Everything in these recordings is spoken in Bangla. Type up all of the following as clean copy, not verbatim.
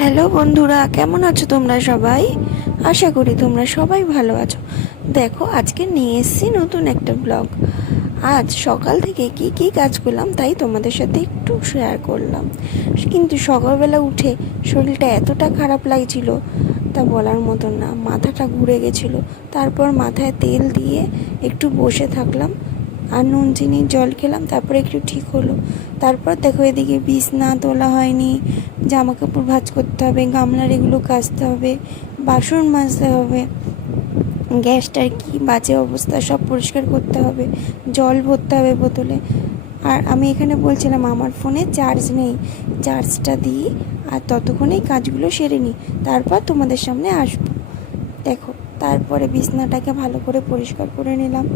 হ্যালো বন্ধুরা, কেমন আছো তোমরা সবাই? আশা করি তোমরা সবাই ভালো আছো। দেখো, আজকে নিয়ে এসেছি নতুন একটা ব্লগ। আজ সকাল থেকে কি কি কাজ করলাম তাই তোমাদের সাথে একটু শেয়ার করলাম। কিন্তু সকালবেলা উঠে শরীরটা এতটা খারাপ লাগছিল তা বলার মতন না, মাথাটা ঘুরে গেছিলো। তারপর মাথায় তেল দিয়ে একটু বসে থাকলাম আর নুন চিনির জল খেলাম, তারপরে একটু ঠিক হলো। তারপর দেখো, এদিকে বিছনা তোলা হয়নি, জামা কাপড় ভাঁজ করতে হবে, গামলার এগুলো কাচতে হবে, বাসন মাজতে হবে, গ্যাসটার কি বাজে অবস্থা সব পরিষ্কার করতে হবে, জল ভরতে হবে বোতলে। আর আমি এখানে বলছিলাম আমার ফোনে চার্জ নেই, চার্জটা দিই আর ততক্ষণেই কাজগুলো সেরে নিই, তারপর তোমাদের সামনে আসবো। দেখো, তারপরে বিছনাটাকে ভালো করে পরিষ্কার করে নিলাম,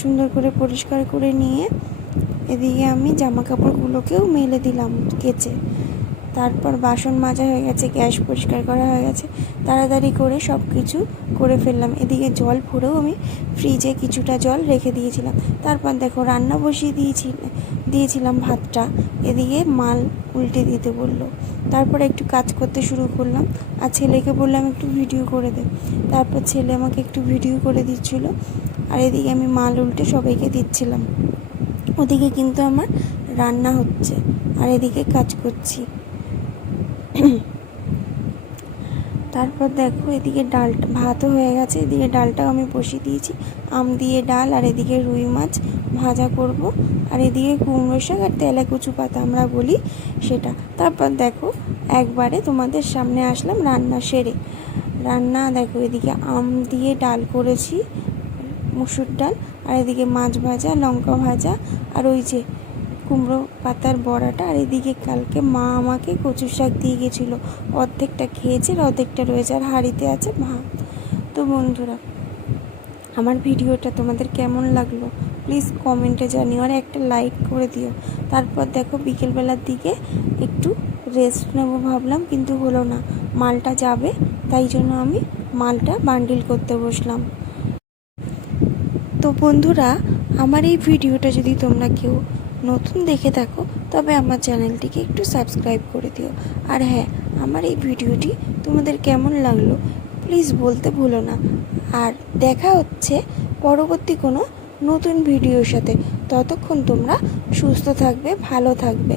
সুন্দর করে পরিষ্কার করে নিয়ে এদিকে আমি জামা কাপড়গুলোকেও মেলে দিলাম কেচে। তারপর বাসন মাজা হয়ে গেছে, গ্যাস পরিষ্কার করা হয়ে গেছে, তাড়াতাড়ি করে সব কিছু করে ফেললাম। এদিকে জল ভরেও আমি ফ্রিজে কিছুটা জল রেখে দিয়েছিলাম। তারপর দেখো, রান্না বসিয়ে দিয়েছিলাম ভাতটা, এদিকে মাল উল্টে দিতে বললো। তারপরে একটু কাজ করতে শুরু করলাম আর ছেলেকে বললাম একটু ভিডিও করে দে। তারপর ছেলে আমাকে একটু ভিডিও করে দিচ্ছিলো আর এদিকে আমি মাল উল্টে সবাইকে দিচ্ছিলাম। ওদিকে কিন্তু আমার রান্না হচ্ছে আর এদিকে কাজ করছি। তারপর দেখো, এদিকে ডালটা ভাতও হয়ে গেছে, এদিকে ডালটাও আমি বসিয়ে দিয়েছি, আম দিয়ে ডাল, আর এদিকে রুই মাছ ভাজা করব, আর এদিকে কুমড়ো শাক আর তেলা কচু পাতা আমরা বলি সেটা। তারপর দেখো, একবারে তোমাদের সামনে আসলাম রান্না সেরে। রান্না দেখো, এদিকে আম দিয়ে ডাল করেছি, মুসুর ডাল, আর এদিকে মাছ ভাজা, লঙ্কা ভাজা, আর ওই যে কুমড়ো পাতার বড়াটা। আর এদিকে কালকে মা আমাকে কচু শাক দিয়ে গেছিলো, অর্ধেকটা খেয়েছে আর অর্ধেকটা রয়েছে, আর হাঁড়িতে আছে ভাত। তো বন্ধুরা, আমার ভিডিওটা তোমাদের কেমন লাগলো প্লিজ কমেন্টে জানিও আর একটা লাইক করে দিও। তারপর দেখো, বিকেলবেলার দিকে একটু রেস্ট নেব ভাবলাম, কিন্তু হলো না, মালটা যাবে, তাই জন্য আমি মালটা বান্ডিল করতে বসলাম। তো বন্ধুরা, আমার এই ভিডিওটা যদি তোমরা কেউ নতুন দেখে থাকো তবে আমার চ্যানেলটিকে একটু সাবস্ক্রাইব করে দিও। আর হ্যাঁ, আমার এই ভিডিওটি তোমাদের কেমন লাগলো প্লিজ বলতে ভুলো না। আর দেখা হচ্ছে পরবর্তী কোনো নতুন ভিডিওর সাথে। ততক্ষণ তোমরা সুস্থ থাকবে, ভালো থাকবে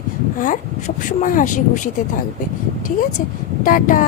আর সবসময় হাসি খুশিতে থাকবে। ঠিক আছে, টাটা।